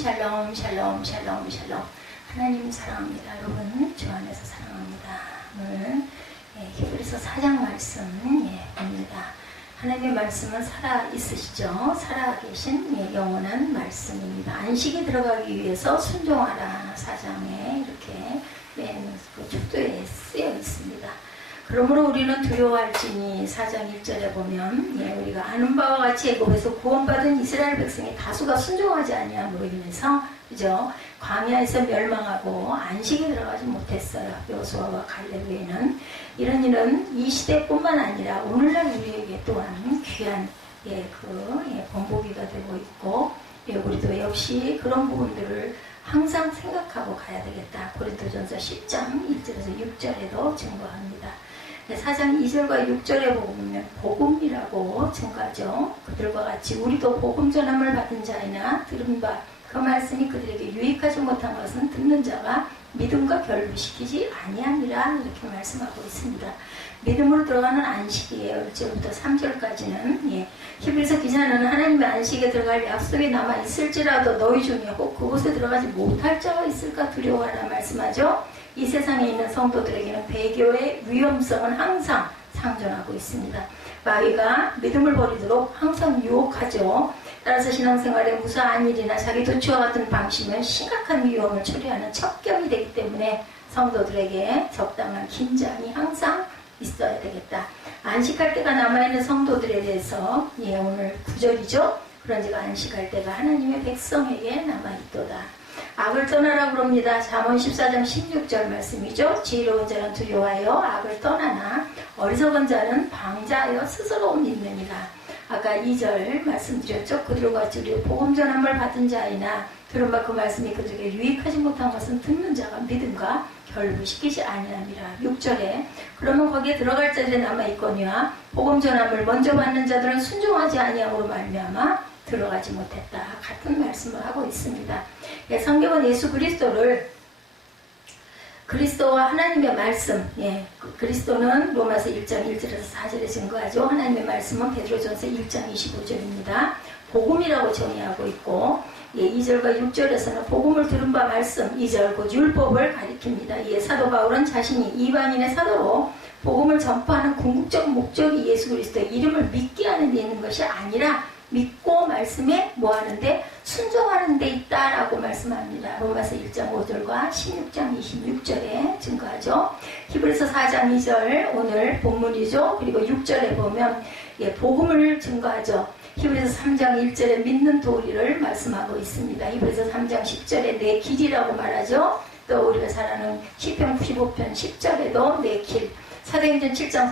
샬롬 샬롬 샬롬 샬롬. 하나님 사랑합니다. 여러분 주 안에서 사랑합니다. 오늘 히브리서 4장 말씀 봅니다. 하나님의 말씀은 살아있으시죠. 살아계신 영원한 말씀입니다. 안식에 들어가기 위해서 순종하라 4장에 이렇게 맨 그 축도에 쓰여 있습니다. 그러므로 우리는 두려워할지니 4장 1절에 보면 우리가 아는 바와 같이 애굽에서 구원받은 이스라엘 백성의 다수가 순종하지 아니함으로 인해서 그죠? 광야에서 멸망하고 안식에 들어가지 못했어요. 여호수아와 갈렙에는 이런 일은 이 시대뿐만 아니라 오늘날 우리에게 또한 귀한 번복이가 되고 있고 우리도 역시 그런 부분들을 항상 생각하고 가야 되겠다. 고린도전서 10장 1절에서 6절에도 증거합니다. 4장 2절과 6절에 보면 복음이라고 증거하죠. 그들과 같이 우리도 복음 전함을 받은 자이나 들은 바 그 말씀이 그들에게 유익하지 못한 것은 듣는 자가 믿음과 결부시키지 아니함이라 이렇게 말씀하고 있습니다. 믿음으로 들어가는 안식이에요. 1절부터 3절까지는 히브리서 기자는 하나님의 안식에 들어갈 약속이 남아 있을지라도 너희 중에 혹 그곳에 들어가지 못할 자가 있을까 두려워하라 말씀하죠. 이 세상에 있는 성도들에게는 배교의 위험성은 항상 상존하고 있습니다. 마귀가 믿음을 버리도록 항상 유혹하죠. 따라서 신앙생활에 무사한 일이나 자기 도취와 같은 방심은 심각한 위험을 초래하는 첩경이 되기 때문에 성도들에게 적당한 긴장이 항상 있어야 되겠다. 안식할 때가 남아있는 성도들에 대해서 오늘 9절이죠. 그런지가 안식할 때가 하나님의 백성에게 남아있도다. 악을 떠나라 그럽니다. 잠언 14장 16절 말씀이죠. 지혜로운 자는 두려워하여 악을 떠나나 어리석은 자는 방자하여 스스로 있느니라. 아까 2절 말씀드렸죠. 그들과 같이 우리 복음 전함을 받은 자이나 들은 바 그 말씀이 그들에게 유익하지 못한 것은 듣는 자가 믿음과 결부시키지 아니함이라. 6절에 그러면 거기에 들어갈 자들이 남아있거니와 복음 전함을 먼저 받는 자들은 순종하지 아니함으로 말미암아 들어가지 못했다. 같은 말씀을 하고 있습니다. 성경은 예수 그리스도를 그리스도와 하나님의 말씀, 그리스도는 로마서 1장 1절에서 4절에 증거하죠. 하나님의 말씀은 베드로전서 1장 25절입니다. 복음이라고 정의하고 있고 2절과 6절에서는 복음을 들은 바 말씀, 2절 곧 율법을 가리킵니다. 사도 바울은 자신이 이방인의 사도로 복음을 전파하는 궁극적 목적이 예수 그리스도의 이름을 믿게 하는 데 있는 것이 아니라 믿고 말씀에 뭐하는데 순종하는 데 있다라고 말씀합니다. 로마서 1장 5절과 16장 26절에 증거하죠. 히브리서 4장 2절 오늘 본문이죠. 그리고 6절에 보면 복음을 증거하죠. 히브리서 3장 1절에 믿는 도리를 말씀하고 있습니다. 히브리서 3장 10절에 내 길이라고 말하죠. 또 우리가 잘 아는 시편 95편 10절에도 내 길, 사도행전 7장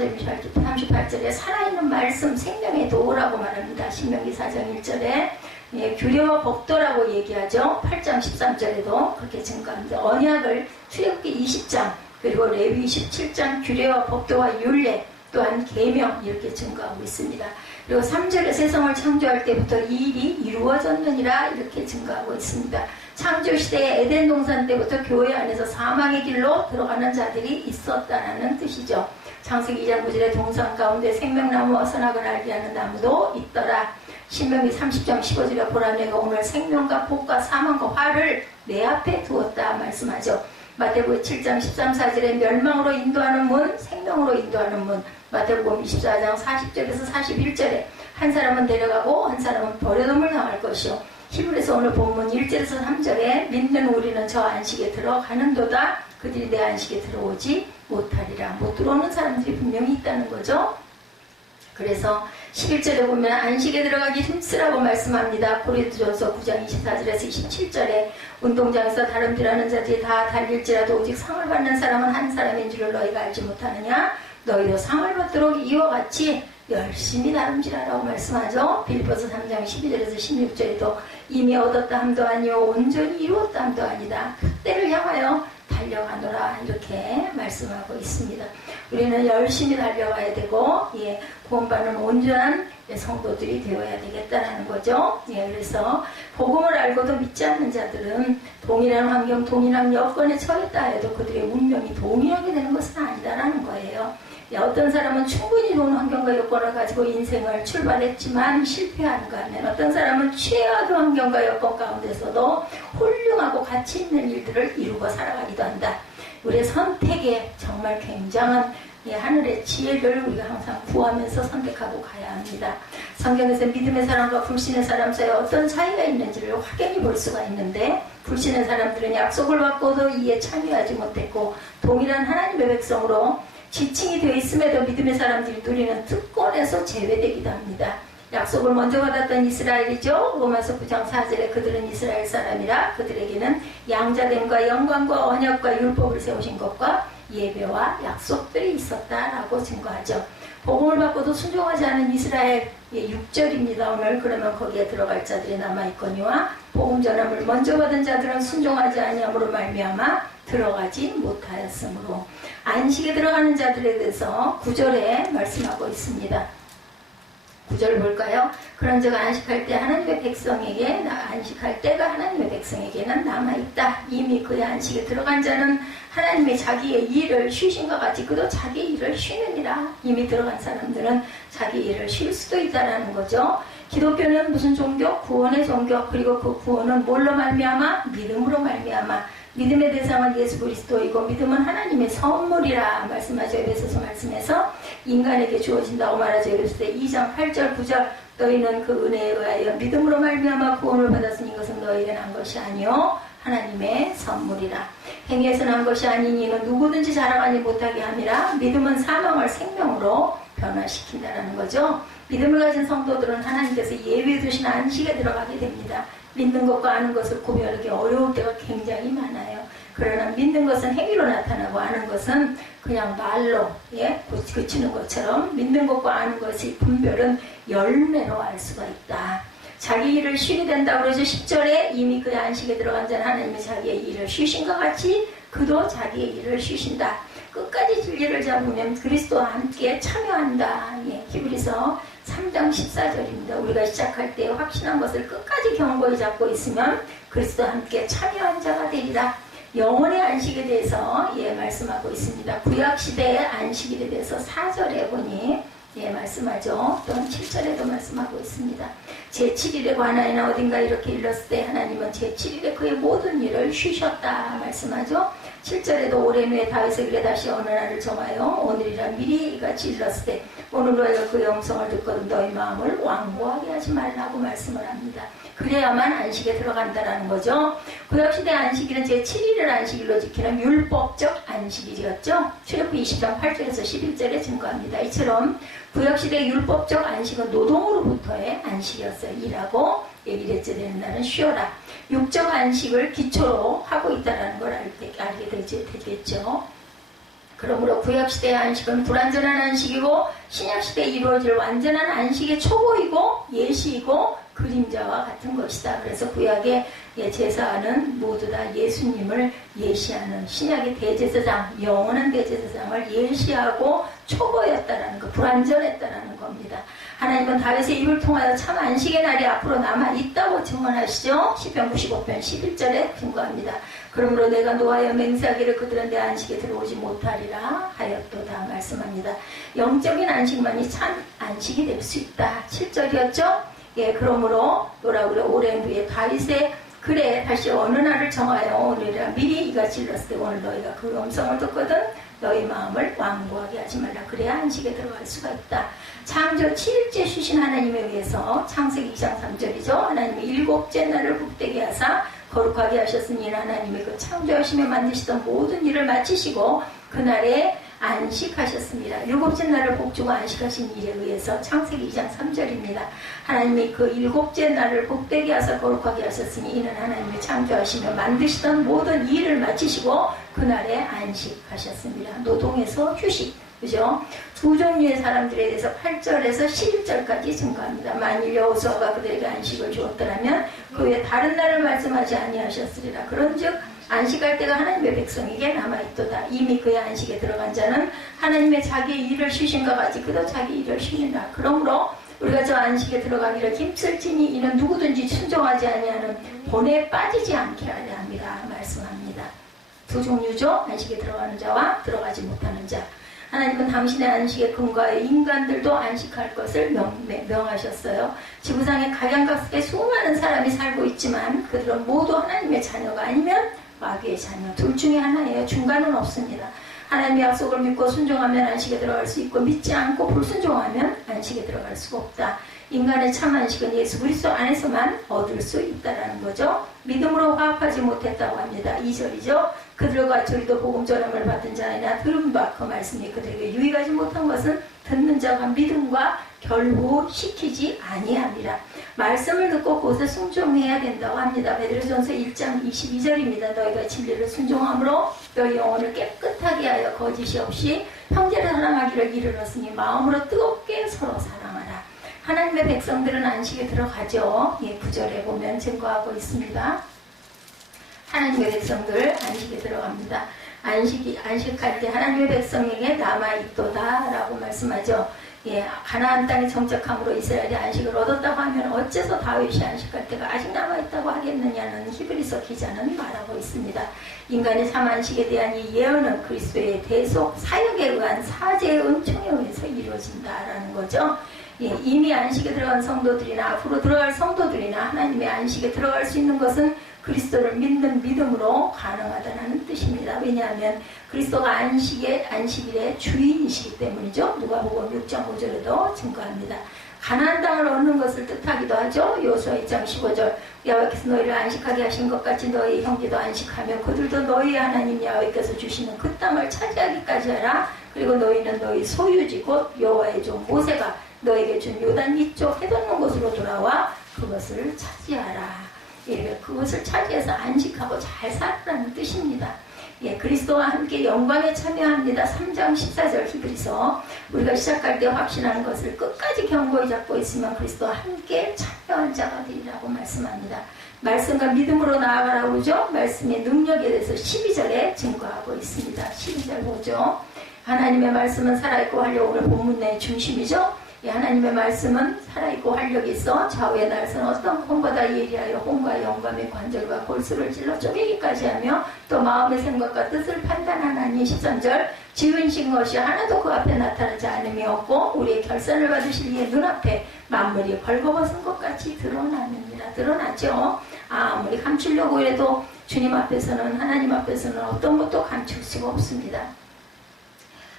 38절에 살아있는 말씀 생명의 도라고 말합니다. 신명기 4장 1절에 규례와 법도라고 얘기하죠. 8장 13절에도 그렇게 증거합니다. 언약을 출애굽기 20장 그리고 레위 17장 규례와 법도와 율례 또한 계명 이렇게 증거하고 있습니다. 그리고 3절에 세상을 창조할 때부터 이 일이 이루어졌느니라 이렇게 증거하고 있습니다. 창조시대의 에덴 동산 때부터 교회 안에서 사망의 길로 들어가는 자들이 있었다는 뜻이죠. 창세기 2장 9절에 동산 가운데 생명나무와 선악을 알게 하는 나무도 있더라. 신명기 30장 15절에 보라 내가 오늘 생명과 복과 사망과 화를 내 앞에 두었다 말씀하죠. 마태복음 7장 13, 14절에 멸망으로 인도하는 문, 생명으로 인도하는 문. 마태복음 24장 40절에서 41절에 한 사람은 데려가고 한 사람은 버려둠을 당할 것이요. 히브리서 오늘 본문 1절에서 3절에 믿는 우리는 저 안식에 들어가는도다. 그들이 내 안식에 들어오지 못하리라. 못 들어오는 사람들이 분명히 있다는 거죠. 그래서 11절에 보면 안식에 들어가기 힘쓰라고 말씀합니다. 고린도전서 9장 24절에서 27절에 운동장에서 다름질하는 자들이 다 달릴지라도 오직 상을 받는 사람은 한 사람인 줄을 너희가 알지 못하느냐. 너희도 상을 받도록 이와 같이 열심히 다름질하라고 말씀하죠. 빌립보서 3장 12절에서 16절에도 이미 얻었다 함도 아니요 온전히 이루었다 함도 아니다. 그때를 향하여 달려가노라 이렇게 말씀하고 있습니다. 우리는 열심히 달려가야 되고 구원받는 온전한 성도들이 되어야 되겠다는 거죠. 그래서 복음을 알고도 믿지 않는 자들은 동일한 환경, 동일한 여건에 처했다 해도 그들의 운명이 동일하게 되는 것은 아니다라는 거예요. 어떤 사람은 충분히 좋은 환경과 여건을 가지고 인생을 출발했지만 실패하는가 하면 어떤 사람은 최악의 환경과 여건 가운데서도 훌륭하고 가치 있는 일들을 이루고 살아가기도 한다. 우리의 선택에 정말 굉장한 하늘의 지혜를 우리가 항상 구하면서 선택하고 가야 합니다. 성경에서 믿음의 사람과 불신의 사람 사이에 어떤 차이가 있는지를 확연히 볼 수가 있는데, 불신의 사람들은 약속을 받고도 이에 참여하지 못했고 동일한 하나님의 백성으로 지칭이 되어 있음에도 믿음의 사람들이 누리는 특권에서 제외되기도 합니다. 약속을 먼저 받았던 이스라엘이죠. 로마서 9장 4절에 그들은 이스라엘 사람이라 그들에게는 양자됨과 영광과 언약과 율법을 세우신 것과 예배와 약속들이 있었다라고 증거하죠. 복음을 받고도 순종하지 않은 이스라엘의 6절입니다. 오늘 그러면 거기에 들어갈 자들이 남아있거니와 복음 전함을 먼저 받은 자들은 순종하지 아니함으로 말미암아 들어가지 못하였으므로, 안식에 들어가는 자들에 대해서 9절에 말씀하고 있습니다. 9절 볼까요? 그런즉 안식할 때 하나님의 백성에게, 안식할 때가 하나님의 백성에게는 남아있다. 이미 그의 안식에 들어간 자는 하나님의 자기의 일을 쉬신과 같이 그도 자기 일을 쉬느니라. 이미 들어간 사람들은 자기 일을 쉴 수도 있다라는 거죠. 기독교는 무슨 종교? 구원의 종교. 그리고 그 구원은 뭘로 말미암아? 믿음으로 말미암아. 믿음의 대상은 예수 그리스도이고 믿음은 하나님의 선물이라 말씀하죠. 에베소서 말씀에서 인간에게 주어진다고 말하죠. 에베소서 2장 8절 9절 너희는 그 은혜에 의하여 믿음으로 말미암아 구원을 받았으니 이것은 너희에게 난 것이 아니요 하나님의 선물이라. 행위에서 난 것이 아닌 이는 누구든지 자랑하지 못하게 함이라. 믿음은 사망을 생명으로 변화시킨다라는 거죠. 믿음을 가진 성도들은 하나님께서 예비해 두신 안식에 들어가게 됩니다. 믿는 것과 아는 것을 구별하기 어려울 때가 굉장히 많아요. 그러나 믿는 것은 행위로 나타나고 아는 것은 그냥 말로 그치는 것처럼 믿는 것과 아는 것의 분별은 열매로 알 수가 있다. 자기 일을 쉬게 된다고 그러죠. 10절에 이미 그의 안식에 들어간 자는 하나님이 자기의 일을 쉬신 것 같이 그도 자기의 일을 쉬신다. 끝까지 진리를 잡으면 그리스도와 함께 참여한다. 히브리서 3장 14절입니다. 우리가 시작할 때 확신한 것을 끝까지 견고히 잡고 있으면 그리스도와 함께 참여한 자가 되리라. 영혼의 안식에 대해서 말씀하고 있습니다. 구약시대의 안식일에 대해서 4절에 보니 말씀하죠. 또한 7절에도 말씀하고 있습니다. 제7일에 관하여나 어딘가 이렇게 일렀을 때 하나님은 제7일에 그의 모든 일을 쉬셨다 말씀하죠. 7절에도 오랜 후에 다윗의 글에 다시 어느 날을 정하여 오늘이라 미리 이같이 일렀을 때 오늘 너희가 그의 음성을 듣거든 너희 마음을 완고하게 하지 말라고 말씀을 합니다. 그래야만 안식에 들어간다라는 거죠. 구약시대 안식일은 제7일을 안식일로 지키는 율법적 안식일이었죠. 출애굽기 20장 8절에서 11절에 증거합니다. 이처럼 구약시대 율법적 안식은 노동으로부터의 안식이었어요. 일하고 일일째 되는 날은 쉬어라. 육적 안식을 기초로 하고 있다는 걸 알게 되겠죠. 그러므로 구약시대의 안식은 불완전한 안식이고 신약시대에 이루어질 완전한 안식의 초보이고 예시이고 그림자와 같은 것이다. 그래서 구약의 제사는 모두 다 예수님을 예시하는 신약의 대제사장, 영원한 대제사장을 예시하고 초보였다라는 것, 불완전했다라는 겁니다. 하나님은 다윗의 입을 통하여 참 안식의 날이 앞으로 남아있다고 증언하시죠. 시편 95편 11절에 증거합니다. 그러므로 내가 노하여 맹세하기를 그들은 내 안식에 들어오지 못하리라 하였도다 말씀합니다. 영적인 안식만이 참 안식이 될 수 있다. 7절이었죠. 그러므로 노라그래 오랜 후에 다윗의 글에 다시 어느 날을 정하여 오늘이라 미리 이같이 일렀을 때 오늘 너희가 그 음성을 듣거든 너희 마음을 완고하게 하지 말라. 그래야 안식에 들어갈 수가 있다. 창조 7일째 쉬신 하나님에 의해서 창세기 2장 3절이죠. 하나님이 일곱째 날을 복되게 하사 거룩하게 하셨으니 하나님이 그 창조하시며 만드시던 모든 일을 마치시고 그날에 안식하셨습니다. 일곱째 날을 복주고 안식하신 일에 의해서 창세기 2장 3절입니다. 하나님이 그 일곱째 날을 복되게 하사 거룩하게 하셨으니 이는 하나님이 창조하시며 만드시던 모든 일을 마치시고 그날에 안식하셨습니다. 노동에서 휴식. 그죠? 두 종류의 사람들에 대해서 8절에서 11절까지 증거합니다. 만일 여호수아가 그들에게 안식을 주었더라면 그 외에 다른 날을 말씀하지 아니하셨으리라. 그런즉 안식할 때가 하나님의 백성에게 남아있도다. 이미 그의 안식에 들어간 자는 하나님의 자기의 일을 쉬신과 같이 그도 자기 일을 쉬니라. 그러므로 우리가 저 안식에 들어가기를 힘쓸지니 이는 누구든지 순종하지 아니하는 본에 빠지지 않게 하려 합니다. 말씀합니다. 두 종류죠. 안식에 들어가는 자와 들어가지 못하는 자. 하나님은 당신의 안식에 근거하여 인간들도 안식할 것을 명하셨어요. 지구상에 각양각색의 수많은 사람이 살고 있지만 그들은 모두 하나님의 자녀가 아니면 마귀의 자녀, 둘 중에 하나예요. 중간은 없습니다. 하나님의 약속을 믿고 순종하면 안식에 들어갈 수 있고 믿지 않고 불순종하면 안식에 들어갈 수가 없다. 인간의 참 안식은 예수 그리스도 안에서만 얻을 수 있다라는 거죠. 믿음으로 화합하지 못했다고 합니다. 2절이죠. 그들과 저희도 복음 전함을 받은 자이나 들은 바 그 말씀이 그들에게 유익하지 못한 것은 듣는 자가 믿음과 결부시키지 아니함이라. 말씀을 듣고 곧에 순종해야 된다고 합니다. 베드로전서 1장 22절입니다. 너희가 진리를 순종함으로 너희 영혼을 깨끗하게 하여 거짓이 없이 형제를 사랑하기를 이르렀으니 마음으로 뜨겁게 서로 사랑하라. 하나님의 백성들은 안식에 들어가죠. 9절에 보면 증거하고 있습니다. 하나님의 백성들 안식에 들어갑니다. 안식할 때 하나님의 백성에게 남아있도다 라고 말씀하죠. 가나안 땅에 정착함으로 이스라엘이 안식을 얻었다고 하면 어째서 다윗이 안식할 때가 아직 남아있다고 하겠느냐는 히브리서 기자는 말하고 있습니다. 인간의 참 안식에 대한 이 예언은 그리스도의 대속 사역에 의한 사제의 은총에 의해서 이루어진다라는 거죠. 이미 안식에 들어간 성도들이나 앞으로 들어갈 성도들이나 하나님의 안식에 들어갈 수 있는 것은 그리스도를 믿는 믿음으로 가능하다는 뜻입니다. 왜냐하면 그리스도가 안식일의 주인이시기 때문이죠. 누가복음 6장 5절에도 증거합니다. 가나안 땅을 얻는 것을 뜻하기도 하죠. 여호수아 2장 15절 여호와께서 너희를 안식하게 하신 것 같이 너희 형제도 안식하며 그들도 너희의 하나님 여호와께서 주시는 그 땅을 차지하기까지 하라. 그리고 너희는 너희 소유지 곧 여호와의 종 모세가 너에게 준 요단 이쪽 해돋는 곳으로 돌아와 그것을 차지하라. 그것을 차지해서 안식하고 잘 살라는 뜻입니다. 그리스도와 함께 영광에 참여합니다. 3장 14절 히브리서 우리가 시작할 때 확신하는 것을 끝까지 견고히 잡고 있으면 그리스도와 함께 참여한 자가 되리라고 말씀합니다. 말씀과 믿음으로 나아가라고 그러죠. 말씀의 능력에 대해서 12절에 증거하고 있습니다. 12절 보죠. 하나님의 말씀은 살아있고 활력을 본문의 중심이죠. 하나님의 말씀은 살아있고 활력이 있어 좌우에 날선 어떤 혼보다 예리하여 혼과 영감의 관절과 골수를 찔러 쪼개기까지 하며 또 마음의 생각과 뜻을 판단하나니 13절 지으신 것이 하나도 그 앞에 나타나지 않음이 없고 우리의 결산을 받으실 이의 눈앞에 만물이 벌거벗은 것 같이 드러나느니라. 드러나죠. 아무리 감추려고 해도 주님 앞에서는 하나님 앞에서는 어떤 것도 감출 수가 없습니다.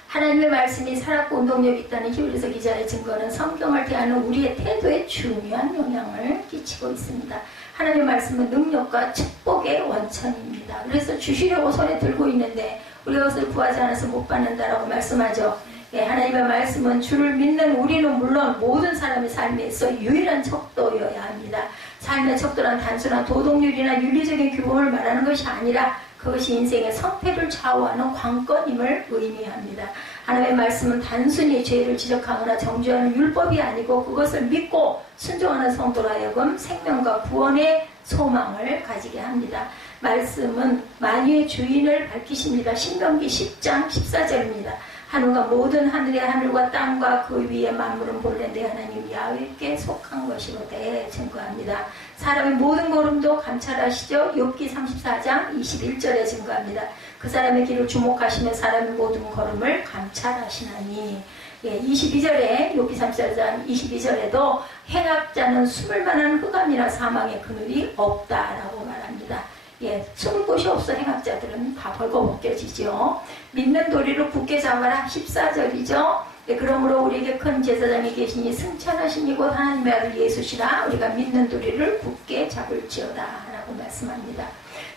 하나님의 말씀이 살았고 운동력이 있다는 히브리서 기자의 증거는 성경을 대하는 우리의 태도에 중요한 영향을 끼치고 있습니다. 하나님의 말씀은 능력과 축복의 원천입니다. 그래서 주시려고 손에 들고 있는데 우리가 그것을 구하지 않아서 못 받는다라고 말씀하죠. 하나님의 말씀은 주를 믿는 우리는 물론 모든 사람의 삶에 있어 유일한 척도여야 합니다. 삶의 척도란 단순한 도덕률이나 윤리적인 규범을 말하는 것이 아니라 그것이 인생의 성패를 좌우하는 관건임을 의미합니다. 하나님의 말씀은 단순히 죄를 지적하거나 정죄하는 율법이 아니고 그것을 믿고 순종하는 성도로 하여금 생명과 구원의 소망을 가지게 합니다. 말씀은 만유의 주인을 밝히십니다. 신명기 10장 14절입니다. 하늘과 모든 하늘의 하늘과 땅과 그 위에 만물은 본래 내 하나님 야훼께 속한 것이로되 증거합니다. 사람의 모든 걸음도 감찰하시죠. 욥기 34장 21절에 증거합니다. 그 사람의 길을 주목하시며 사람의 모든 걸음을 감찰하시나니. 22절에 욥기 34장 22절에도 행악자는 숨을 만한 흑암이나 사망의 그늘이 없다라고 말합니다. 숨을 곳이 없어 행악자들은 다 벌거벗겨지죠. 믿는 도리를 굳게 잡아라 14절이죠. 그러므로 우리에게 큰 제사장이 계시니 승천하시니 곧 하나님의 아들 예수시라 우리가 믿는 도리를 굳게 잡을지어다 라고 말씀합니다.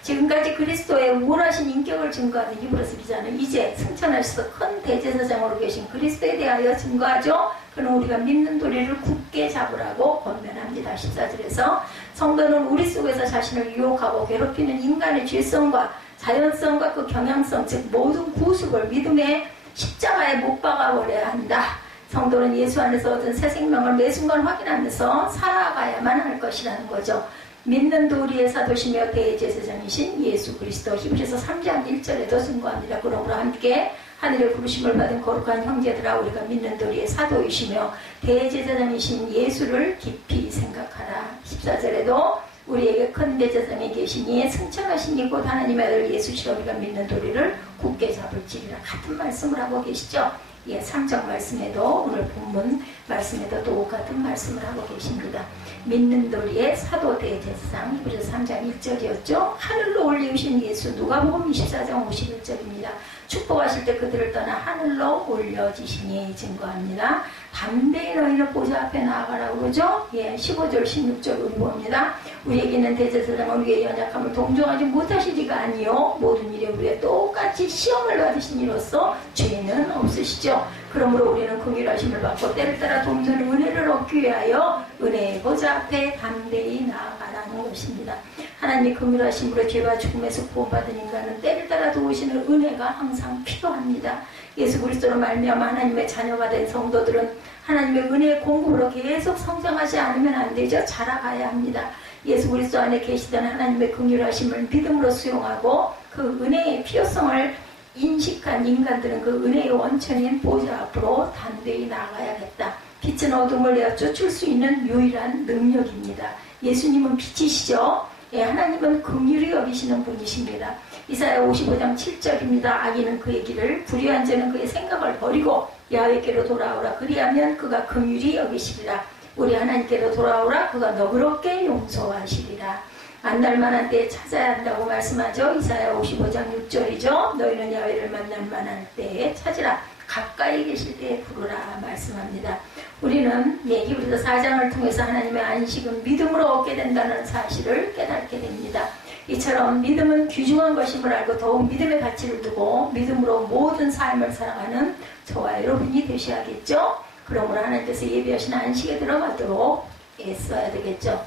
지금까지 그리스도의 우월하신 인격을 증거하는 히브리서 기자는 이제 승천하셔서 큰 대제사장으로 계신 그리스도에 대하여 증거하죠. 그는 우리가 믿는 도리를 굳게 잡으라고 권면합니다. 14절에서 성도는 우리 속에서 자신을 유혹하고 괴롭히는 인간의 죄성과 자연성과 그 경향성 즉 모든 구속을 믿음의 십자가에 못 박아버려야 한다. 성도는 예수 안에서 얻은 새 생명을 매 순간 확인하면서 살아가야만 할 것이라는 거죠. 믿는 도리의 사도시며 대제사장이신 예수 그리스도 히브리서 3장 1절에도 증거합니다. 그러므로 함께 하늘의 부르심을 받은 거룩한 형제들아 우리가 믿는 도리의 사도이시며 대제사장이신 예수를 깊이 생각하라. 14절에도 우리에게 큰 대제사장이 계시니 승천하신 이곧 하나님의 아들 예수시라 우리가 믿는 도리를 굳게 잡을지니라. 같은 말씀을 하고 계시죠. 예, 3장 말씀에도 오늘 본문 말씀에도 똑같은 말씀을 하고 계십니다. 믿는 도리의 사도 대제사장 히브리서 3장 1절이었죠. 하늘로 올리우신 예수 누가복음 24장 51절입니다. 축복하실 때 그들을 떠나 하늘로 올려지시니 증거합니다. 담대히 너희는 보좌 앞에 나아가라고 그러죠. 예, 15절 16절 우리 봅니다. 우리에게 있는 대제사장은 우리의 연약함을 동정하지 못하시지가 아니요 모든 일에 우리가 똑같이 시험을 받으신 이로써 죄는 없으시죠. 그러므로 우리는 긍휼하심을 받고 때를 따라 돕는 은혜를 얻기 위하여 은혜의 보좌 앞에 담대히 나아가라는 것입니다. 하나님의 긍휼하심으로 죄와 죽음에서 구원받은 인간은 때를 따라 도우시는 은혜가 항상 필요합니다. 예수 그리스도로 말미암아 하나님의 자녀가 된 성도들은 하나님의 은혜의 공급으로 계속 성장하지 않으면 안 되죠. 자라가야 합니다. 예수 그리스도 안에 계시던 하나님의 긍휼하심을 믿음으로 수용하고 그 은혜의 필요성을 인식한 인간들은 그 은혜의 원천인 보좌 앞으로 담대히 나아가야겠다. 빛은 어둠을 내어 쫓을 수 있는 유일한 능력입니다. 예수님은 빛이시죠. 예, 하나님은 긍휼히 여기시는 분이십니다. 이사야 55장 7절입니다. 악인은 그의 길을 불의한 자는 그의 생각을 버리고 야훼께로 돌아오라. 그리하면 그가 긍휼히 여기시리라. 우리 하나님께로 돌아오라. 그가 너그럽게 용서하시리라. 만날 만한 때에 찾아야 한다고 말씀하죠. 이사야 55장 6절이죠. 너희는 야훼를 만날 만한 때에 찾으라. 가까이 계실 때에 부르라 말씀합니다. 우리는 히브리서 4장을 통해서 하나님의 안식은 믿음으로 얻게 된다는 사실을 깨닫게 됩니다. 이처럼 믿음은 귀중한 것임을 알고 더욱 믿음의 가치를 두고 믿음으로 모든 삶을 살아가는 저와 여러분이 되셔야겠죠. 그러므로 하나님께서 예비하신 안식에 들어가도록 애써야 되겠죠.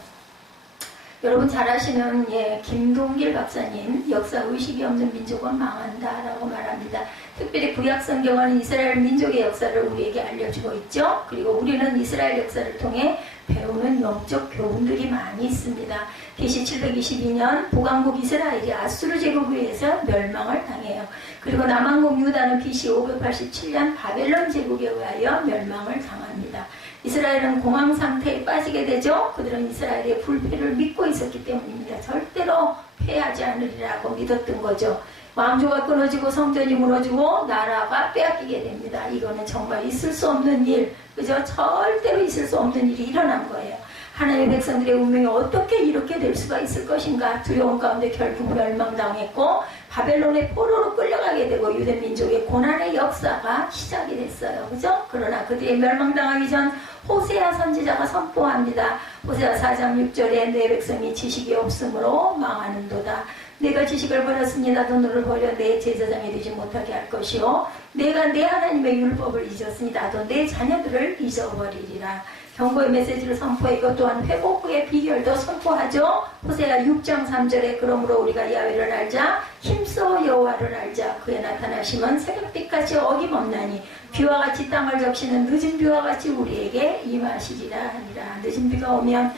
여러분 잘 아시는 김동길 박사님 역사 의식이 없는 민족은 망한다라고 말합니다. 특별히 구약 성경은 이스라엘 민족의 역사를 우리에게 알려주고 있죠. 그리고 우리는 이스라엘 역사를 통해 배우는 영적 교훈들이 많이 있습니다. BC 722년 북왕국 이스라엘이 아수르 제국에 의해서 멸망을 당해요. 그리고 남왕국 유다는 BC 587년 바벨론 제국에 의하여 멸망을 당합니다. 이스라엘은 공황 상태에 빠지게 되죠. 그들은 이스라엘의 불패를 믿고 있었기 때문입니다. 절대로 패하지 않으리라고 믿었던 거죠. 왕조가 끊어지고 성전이 무너지고 나라가 빼앗기게 됩니다. 이거는 정말 있을 수 없는 일, 그죠? 절대로 있을 수 없는 일이 일어난 거예요. 하나님의 백성들의 운명이 어떻게 이렇게 될 수가 있을 것인가? 두려움 가운데 결국 멸망당했고 바벨론의 포로로 끌려가게 되고 유대민족의 고난의 역사가 시작이 됐어요. 그죠? 그러나 그들이 멸망당하기 전 호세아 선지자가 선포합니다. 호세아 4장 6절에 내 백성이 지식이 없으므로 망하는도다. 내가 지식을 버렸으니 나도 너를 버려 내 제사장이 되지 못하게 할 것이요 내가 내 하나님의 율법을 잊었으니 나도 내 자녀들을 잊어버리리라. 경고의 메시지를 선포해 이것 또한 회복 후의 비결도 선포하죠. 호세아 6장 3절에 그러므로 우리가 야훼를 알자 힘써 여호와를 알자 그의 나타나심은 새벽빛같이 어김없나니 비와 같이 땅을 적시는 늦은 비와 같이 우리에게 임하시리라 하니라. 늦은 비가 오면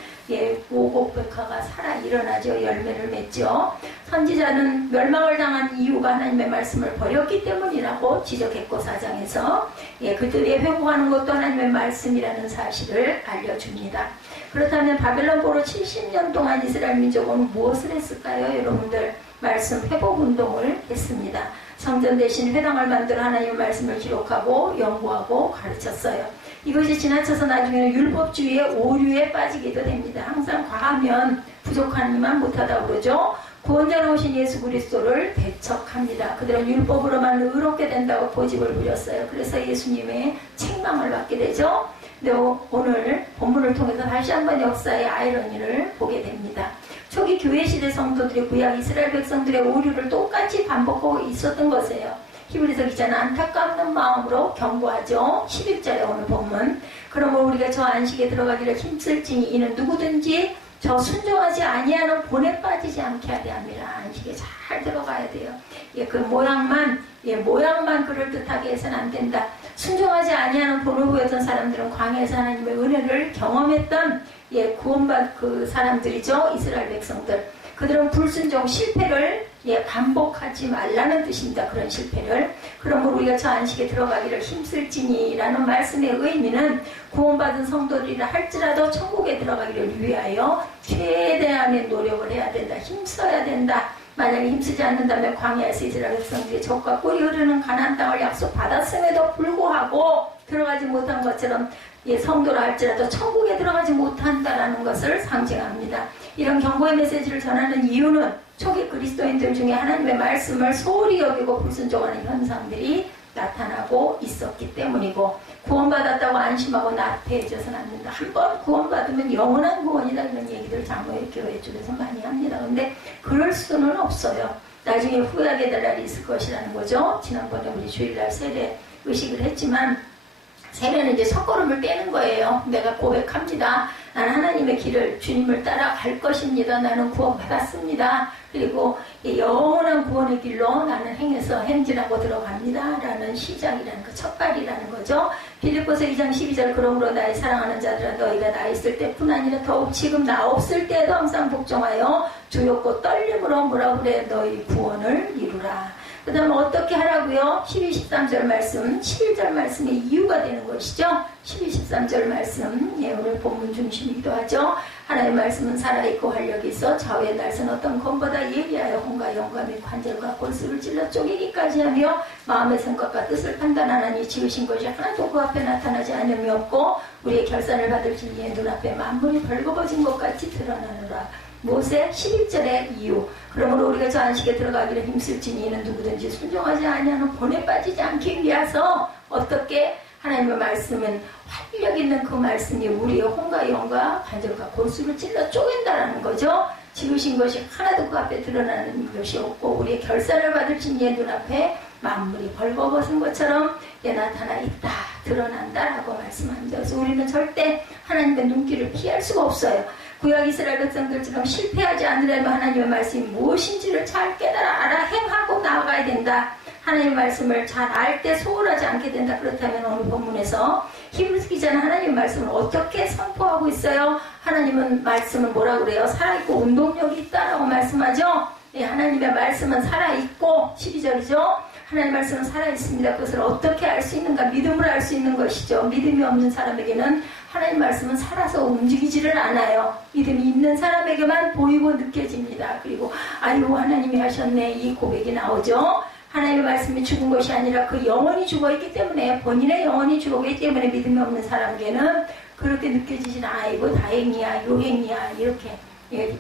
오곡백화가 살아 일어나죠. 열매를 맺죠. 선지자는 멸망을 당한 이유가 하나님의 말씀을 버렸기 때문이라고 지적했고 4장에서 그들이 회복하는 것도 하나님의 말씀이라는 사실을 알려줍니다. 그렇다면 바벨론 포로 70년 동안 이스라엘 민족은 무엇을 했을까요? 여러분들 말씀 회복 운동을 했습니다. 성전 대신 회당을 만들어 하나님의 말씀을 기록하고 연구하고 가르쳤어요. 이것이 지나쳐서 나중에는 율법주의의 오류에 빠지기도 됩니다. 항상 과하면 부족하니만 못하다 그러죠. 구원자로 오신 예수 그리스도를 배척합니다. 그들은 율법으로만 의롭게 된다고 고집을 부렸어요. 그래서 예수님의 책망을 받게 되죠. 근데 오늘 본문을 통해서 다시 한번 역사의 아이러니를 보게 됩니다. 초기 교회시대 성도들이 구약 이스라엘 백성들의 오류를 똑같이 반복하고 있었던 것이에요. 히브리서 기자는 안타까운 마음으로 경고하죠. 11절에 오늘 본문. 그러므로 우리가 저 안식에 들어가기를 힘쓸지니 이는 누구든지 저 순종하지 아니하는 본에 빠지지 않게 하려 함이라. 안식에 잘 들어가야 돼요. 그 모양만 그럴듯하게 해서는 안 된다. 순종하지 아니하는 본을 보였던 사람들은 광야에서 하나님의 은혜를 경험했던 구원받은 그 사람들이죠. 이스라엘 백성들. 그들은 불순종 실패를 반복하지 말라는 뜻입니다. 그런 실패를. 그러므로 우리가 저 안식에 들어가기를 힘쓸지니라는 말씀의 의미는 구원받은 성도들이라 할지라도 천국에 들어가기를 위하여 최대한의 노력을 해야 된다. 힘써야 된다. 만약에 힘쓰지 않는다면 광야에서 이스라엘 백성들이 젖과 꿀이 흐르는 가나안 땅을 약속받았음에도 불구하고 들어가지 못한 것처럼 성도라 할지라도 천국에 들어가지 못한다라는 것을 상징합니다. 이런 경고의 메시지를 전하는 이유는 초기 그리스도인들 중에 하나님의 말씀을 소홀히 여기고 불순종하는 현상들이 나타나고 있었기 때문이고, 구원받았다고 안심하고 나태해져서는 안 된다. 한번 구원받으면 영원한 구원이다, 이런 얘기들 장로의 교회 쪽에서 많이 합니다. 근데 그럴 수는 없어요. 나중에 후회하게 될 날이 있을 것이라는 거죠. 지난번에 우리 주일날 세례 의식을 했지만, 세례는 이제 첫걸음을 떼는 거예요. 내가 고백합니다. 나는 하나님의 길을, 주님을 따라갈 것입니다. 나는 구원받았습니다. 그리고 영원한 구원의 길로 나는 행진하고 들어갑니다. 라는 시작이라는 거, 첫발이라는 거죠. 빌립보서 2장 12절, 그러므로 나의 사랑하는 자들아, 너희가 나 있을 때뿐 아니라 더욱 지금 나 없을 때에도 항상 복종하여 두렵고 떨림으로 뭐라 그래? 너희 구원을 이루라. 그 다음에 어떻게 하라고요? 12, 13절 말씀, 11절 말씀의 이유가 되는 것이죠. 12, 13절 말씀, 오늘 본문 중심이기도 하죠. 하나님의 말씀은 살아있고 활력이 있어 좌우의 날선 어떤 검보다 예리하여 혼과 영과 및 관절과 골수를 찔러 쪼개기까지 하며 마음의 생각과 뜻을 판단하나니 지으신 것이 하나도 그 앞에 나타나지 않음이 없고 우리의 결산을 받을 진리의 눈앞에 만물이 벌거벗은 것 같이 드러나느라. 모세 11절의 이유. 그러므로 우리가 저 안식에 들어가기를 힘쓸지니 이는 누구든지 순종하지 아니하는 본에 빠지지 않기 위해서 어떻게 하나님의 말씀은 활력 있는 그 말씀이 우리의 혼과 영과 관절과 골수를 찔러 쪼갠다라는 거죠. 지으신 것이 하나도 그 앞에 드러나는 것이 없고 우리의 결산을 받을 진리의 눈앞에 만물이 벌거벗은 것처럼 나타나 있다, 드러난다라고 말씀합니다. 그래서 우리는 절대 하나님의 눈길을 피할 수가 없어요. 구약 이스라엘 백성들처럼 실패하지 않으려면 하나님의 말씀이 무엇인지를 잘 깨달아 알아 행하고 나아가야 된다. 하나님의 말씀을 잘 알 때 소홀하지 않게 된다. 그렇다면 오늘 본문에서 히브리서 기자는 하나님의 말씀을 어떻게 선포하고 있어요? 하나님은 말씀을 뭐라 그래요? 살아있고 운동력이 있다라고 말씀하죠. 하나님의 말씀은 살아있고 12절이죠. 하나님의 말씀은 살아있습니다. 그것을 어떻게 알 수 있는가? 믿음으로 알 수 있는 것이죠. 믿음이 없는 사람에게는 하나님 말씀은 살아서 움직이지를 않아요. 믿음이 있는 사람에게만 보이고 느껴집니다. 그리고 아유 하나님이 하셨네, 이 고백이 나오죠. 하나님의 말씀이 죽은 것이 아니라 그 영혼이 죽어있기 때문에, 본인의 영혼이 죽어있기 때문에 믿음이 없는 사람에게는 그렇게 느껴지진 아이고 다행이야, 요행이야, 이렇게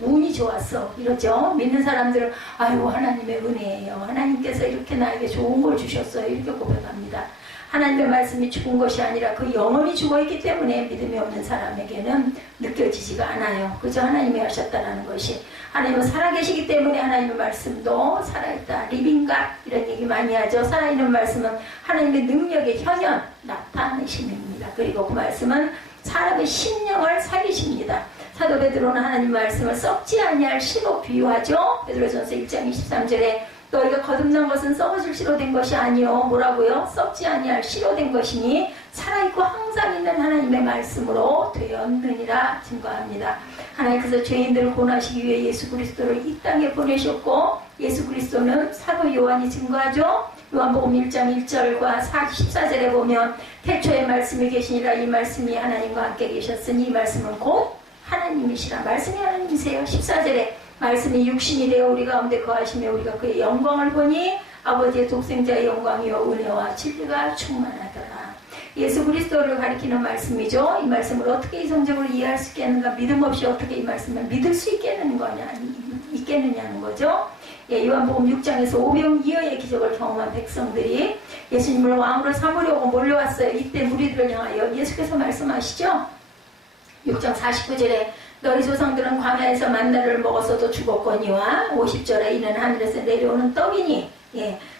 운이 좋았어 이러죠. 믿는 사람들은 아유 하나님의 은혜예요, 하나님께서 이렇게 나에게 좋은 걸 주셨어요, 이렇게 고백합니다. 하나님의 말씀이 죽은 것이 아니라 그 영혼이 죽어있기 때문에 믿음이 없는 사람에게는 느껴지지가 않아요. 그저 하나님이 하셨다는 것이. 하나님은 살아계시기 때문에 하나님의 말씀도 살아있다. 리빙갓 이런 얘기 많이 하죠. 살아있는 말씀은 하나님의 능력의 현현 나타내십니다. 그리고 그 말씀은 사람의 심령을 살리십니다. 사도 베드로는 하나님 말씀을 썩지 아니할 씨로 비유하죠. 베드로전서 1장 23절에 너희가 거듭난 것은 썩어질 씨로 된 것이 아니요 뭐라고요? 썩지 아니할 씨로 된 것이니 살아있고 항상 있는 하나님의 말씀으로 되었느니라 증거합니다. 하나님께서 죄인들을 구원하시기 위해 예수 그리스도를 이 땅에 보내셨고, 예수 그리스도는 사도 요한이 증거하죠. 요한복음 1장 1절과 14절에 보면 태초에 말씀이 계시니라, 이 말씀이 하나님과 함께 계셨으니 이 말씀은 곧 하나님이시라. 말씀이 하나님이세요. 14절에 말씀이 육신이 되어 우리 가운데 거하시며 우리가 그의 영광을 보니 아버지의 독생자의 영광이요 은혜와 진리가 충만하더라. 예수 그리스도를 가리키는 말씀이죠. 이 말씀을 어떻게 이성적으로 이해할 수 있겠는가? 믿음 없이 어떻게 이 말씀을 믿을 수 있겠느냐는 거죠. 요한복음 6장에서 오병이어의 기적을 경험한 백성들이 예수님을 왕으로 삼으려고 몰려왔어요. 이때 무리들을 향하여 예수께서 말씀하시죠. 6장 49절에 너희 조상들은 광야에서 만나를 먹었어도 죽었거니와 50절에 이는 하늘에서 내려오는 떡이니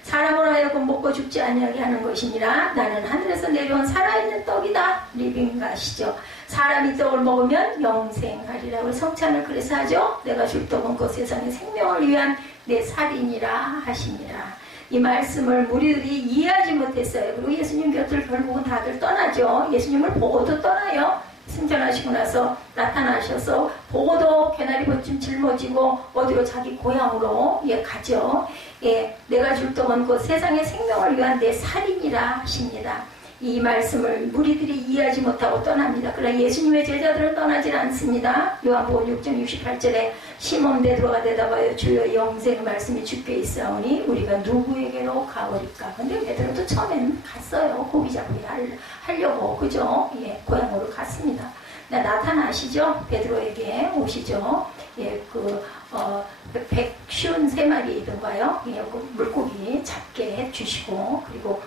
사람으로 하여금 먹고 죽지 아니하게 하는 것이니라. 나는 하늘에서 내려온 살아있는 떡이다. 리빙갓이죠. 사람이 떡을 먹으면 영생하리라고 성찬을 그래서 하죠. 내가 줄 떡은 그 세상의 생명을 위한 내 살이니라 하시니라. 이 말씀을 무리들이 이해하지 못했어요. 그리고 예수님 곁을 결국은 다들 떠나죠. 예수님을 보고도 떠나요. 승천하시고 나서 나타나셔서 보고도 개나리 벗좀 짊어지고 어디로 자기 고향으로 가죠. 내가 줄 떡은 곧 세상의 생명을 위한 내 살이니라 하십니다. 이 말씀을 무리들이 이해하지 못하고 떠납니다. 그러나 예수님의 제자들은 떠나질 않습니다. 요한복음 6장 68절에 시몬 베드로가 대답하여 주여 영생 말씀이 주께 있사오니 우리가 누구에게로 가오리까. 근데 베드로도 처음에는 갔어요. 고기 잡기 하려고. 그죠? 고향으로 갔습니다. 나타나시죠? 베드로에게 오시죠? 그 153마리든가요? 그 물고기 잡게 해주시고, 그리고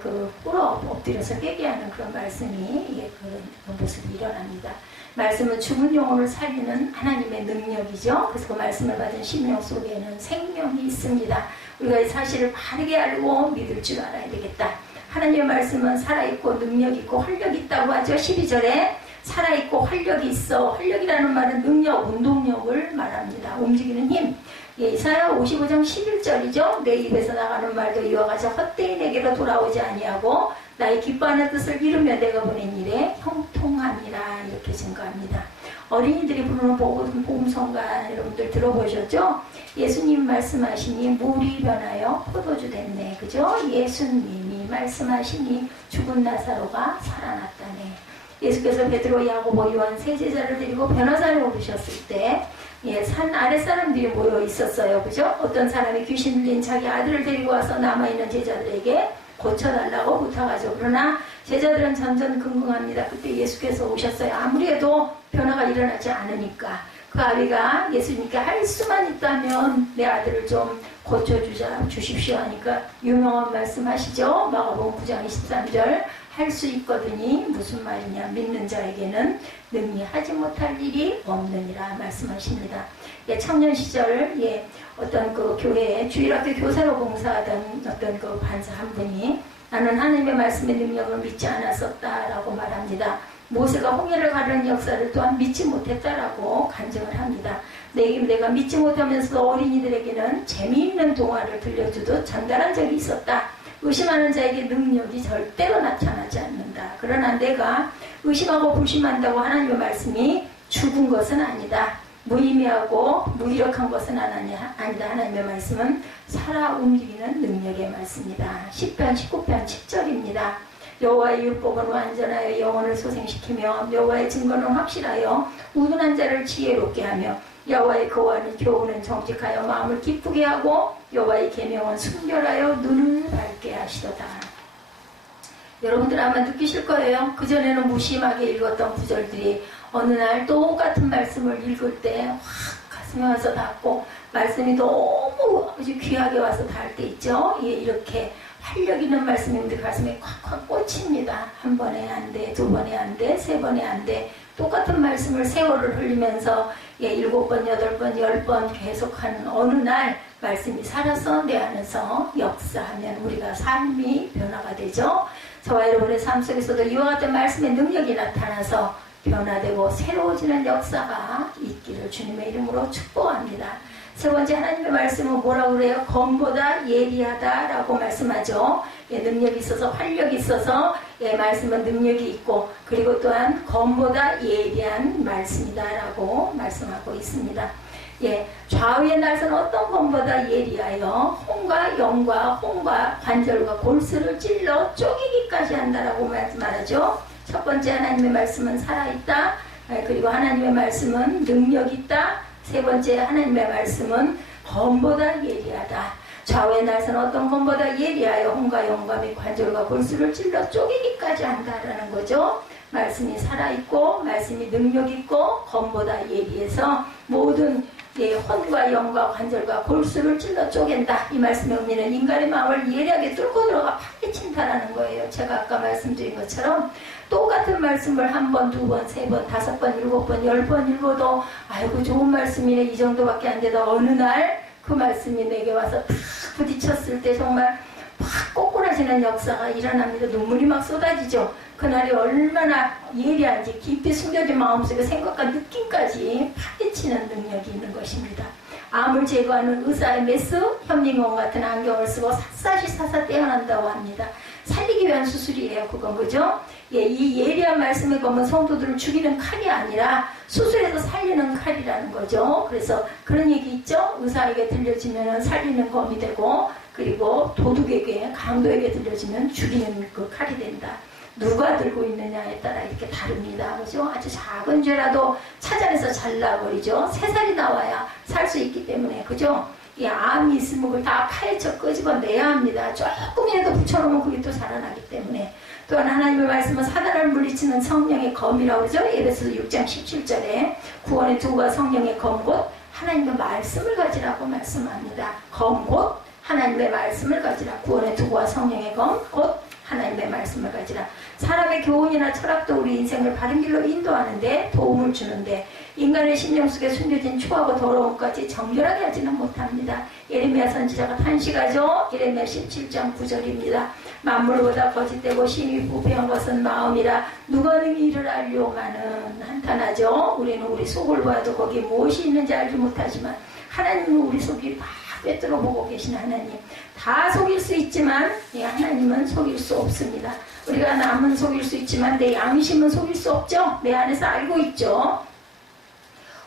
그 꿇어 엎드려서 깨게 하는 그런 말씀이 그런 모습이 일어납니다. 말씀은 죽은 영혼을 살리는 하나님의 능력이죠. 그래서 그 말씀을 받은 심령 속에는 생명이 있습니다. 우리가 이 사실을 바르게 알고 믿을 줄 알아야 되겠다. 하나님의 말씀은 살아있고 능력있고 활력이 있다고 하죠. 12절에 살아있고 활력이 있어. 활력이라는 말은 능력, 운동력을 말합니다. 움직이는 힘. 이사야 55장 11절이죠. 내 입에서 나가는 말도 이와 같이 헛되이 내게로 돌아오지 아니하고 나의 기뻐하는 뜻을 이루며 내가 보낸 일에 형통함이라 이렇게 증거합니다. 어린이들이 부르는 복음성가 여러분들 들어보셨죠? 예수님 말씀하시니 물이 변하여 포도주 됐네. 그죠? 예수님이 말씀하시니 죽은 나사로가 살아났다네. 예수께서 베드로, 야고보, 요한 세 제자를 데리고 변화산에 오르셨을 때 산 아래 사람들이 모여 있었어요. 그죠? 어떤 사람이 귀신 들린 자기 아들을 데리고 와서 남아있는 제자들에게 고쳐달라고 부탁하죠. 그러나 제자들은 전전긍긍합니다. 그때 예수께서 오셨어요. 아무리 해도 변화가 일어나지 않으니까 그 아비가 예수님께 할 수만 있다면 내 아들을 좀 고쳐주십시오 하니까 유명한 말씀하시죠. 마가복음 9장 23절 할 수 있거든이 무슨 말이냐. 믿는 자에게는 능히 하지 못할 일이 없느니라 말씀하십니다. 청년 시절 어떤 그 교회에 주일학교 교사로 봉사하던 어떤 그 반사 한 분이 나는 하나님의 말씀의 능력을 믿지 않았었다라고 말합니다. 모세가 홍해를 가르는 역사를 또한 믿지 못했다라고 간증을 합니다. 내가 믿지 못하면서도 어린이들에게는 재미있는 동화를 들려주듯 전달한 적이 있었다. 의심하는 자에게 능력이 절대로 나타나지 않는다. 그러나 내가 의심하고 불심한다고 하나님의 말씀이 죽은 것은 아니다. 무의미하고 무기력한 것은 아니다. 하나님의 말씀은 살아 움직이는 능력의 말씀이다. 시편 19편 10절입니다. 여호와의 율법은 완전하여 영혼을 소생시키며 여호와의 증거는 확실하여 우둔한 자를 지혜롭게 하며 여호와의 교훈은 정직하여 마음을 기쁘게 하고 여호와의 계명은 순결하여 눈을 밝게 하시도다. 여러분들 아마 느끼실 거예요. 그전에는 무심하게 읽었던 구절들이 어느 날 똑같은 말씀을 읽을 때 확 가슴에 와서 닿고 말씀이 너무 아주 귀하게 와서 닿을 때 있죠. 이렇게 활력 있는 말씀인데 가슴에 콱콱 꽂힙니다. 한 번에 안 돼, 두 번에 안 돼, 세 번에 안 돼. 똑같은 말씀을 세월을 흘리면서 7번, 8번, 10번 계속하는 어느 날 말씀이 살아서 내 안에서 역사하면 우리가 삶이 변화가 되죠. 저와 여러분의 삶 속에서도 이와 같은 말씀의 능력이 나타나서 변화되고 새로워지는 역사가 있기를 주님의 이름으로 축복합니다. 세 번째 하나님의 말씀은 뭐라고 그래요? 검보다 예리하다라고 말씀하죠. 능력이 있어서 활력이 있어서 말씀은 능력이 있고 그리고 또한 검보다 예리한 말씀이다라고 말씀하고 있습니다. 좌우의 날선 어떤 검보다 예리하여 혼과 영과 혼과 관절과 골수를 찔러 쪼개기까지 한다라고 말하죠. 첫 번째 하나님의 말씀은 살아있다. 그리고 하나님의 말씀은 능력이 있다. 세 번째 하나님의 말씀은 검보다 예리하다. 좌우의 날선 어떤 검보다 예리하여 혼과 영과 및 관절과 골수를 찔러 쪼개기까지 한다라는 거죠. 말씀이 살아있고 말씀이 능력있고 검보다 예리해서 모든 혼과 영과 관절과 골수를 찔러 쪼갠다. 이 말씀의 의미는 인간의 마음을 예리하게 뚫고 들어가 파헤친다라는 거예요. 제가 아까 말씀드린 것처럼 똑같은 말씀을 한 번, 두 번, 세 번, 5번, 7번, 10번 읽어도 아이고 좋은 말씀이네 이 정도밖에 안 되다 어느 날 그 말씀이 내게 와서 탁 부딪혔을 때 정말 팍 꼬꾸라지는 역사가 일어납니다. 눈물이 막 쏟아지죠. 그날이 얼마나 예리한지 깊이 숨겨진 마음속에 생각과 느낌까지 파헤치는 능력이 있는 것입니다. 암을 제거하는 의사의 메스, 현미경 같은 안경을 쓰고 샅샅이 사사 떼어난다고 합니다. 살리기 위한 수술이에요. 그건 그죠? 예, 이 예리한 말씀의 검은 성도들을 죽이는 칼이 아니라 수술해서 살리는 칼이라는 거죠. 그래서 그런 얘기 있죠? 의사에게 들려지면 살리는 검이 되고, 그리고 도둑에게, 강도에게 들려지면 죽이는 그 칼이 된다. 누가 들고 있느냐에 따라 이렇게 다릅니다. 그죠? 아주 작은 죄라도 찾아내서 잘라버리죠. 새살이 나와야 살 수 있기 때문에, 그죠? 이 암이 있으면 그걸 다 파헤쳐 끄집어내야 합니다. 조금이라도 붙여놓으면 그게 또 살아나기 때문에. 또한 하나님의 말씀은 사단을 물리치는 성령의 검이라고 그러죠. 에베소서 6장 17절에 구원의 도구가 성령의 검 곧 하나님의 말씀을 가지라고 말씀합니다. 검 곧 하나님의 말씀을 가지라. 구원의 도구와 성령의 검 곧 하나님의 말씀을 가지라. 사람의 교훈이나 철학도 우리 인생을 바른 길로 인도하는데 도움을 주는데 인간의 심령 속에 숨겨진 추하고 더러움까지 정결하게 하지는 못합니다. 예레미야 선지자가 탄식하죠. 예레미야 17장 9절입니다. 만물보다 거짓되고 심히 부패한 것은 마음이라 누가 능히 이를 알려오마는. 한탄하죠. 우리는 우리 속을 보아도 거기에 무엇이 있는지 알지 못하지만 하나님은 우리 속이 다 꿰뚫어 보고 계신 하나님. 다 속일 수 있지만 하나님은 속일 수 없습니다. 우리가 남은 속일 수 있지만 내 양심은 속일 수 없죠. 내 안에서 알고 있죠.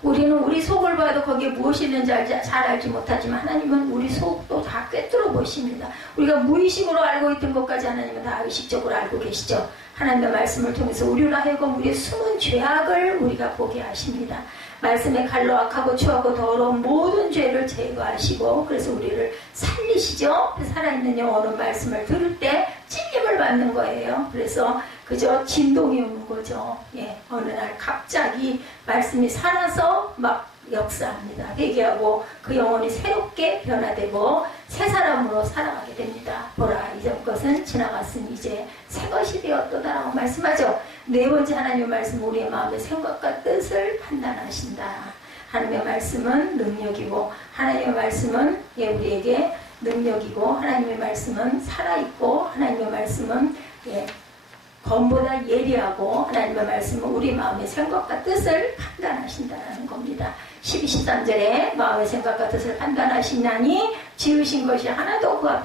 우리는 우리 속을 봐도 거기에 무엇이 있는지 잘 알지 못하지만 하나님은 우리 속도 다 꿰뚫어 보십니다. 우리가 무의식으로 알고 있던 것까지 하나님은 다 의식적으로 알고 계시죠. 하나님의 말씀을 통해서 우리로 하여금 우리의 숨은 죄악을 우리가 보게 하십니다. 말씀의 칼로 악하고 추하고 더러운 모든 죄를 제거하시고 그래서 우리를 살리시죠. 살아있는 영혼은 말씀을 들을 때 찔림을 받는 거예요. 그래서 그저 진동이 오는 거죠. 예, 어느 날 갑자기 말씀이 살아서 막 역사합니다. 회개하고 그 영혼이 새롭게 변화되고 새 사람으로 살아가게 됩니다. 보라, 이전 것은 지나갔으니 이제 새 것이 되었도다라고 말씀하죠. 네 번째 하나님의 말씀, 우리의 마음의 생각과 뜻을 판단하신다. 하나님의 말씀은 능력이고 하나님의 말씀은 우리에게 능력이고 하나님의 말씀은 살아있고 하나님의 말씀은 검보다 예리하고 하나님의 말씀은 우리 마음의 생각과 뜻을 판단하신다는 겁니다. 12, 13절에 마음의 생각과 뜻을 판단하시나니 지으신 것이 하나도 그 앞에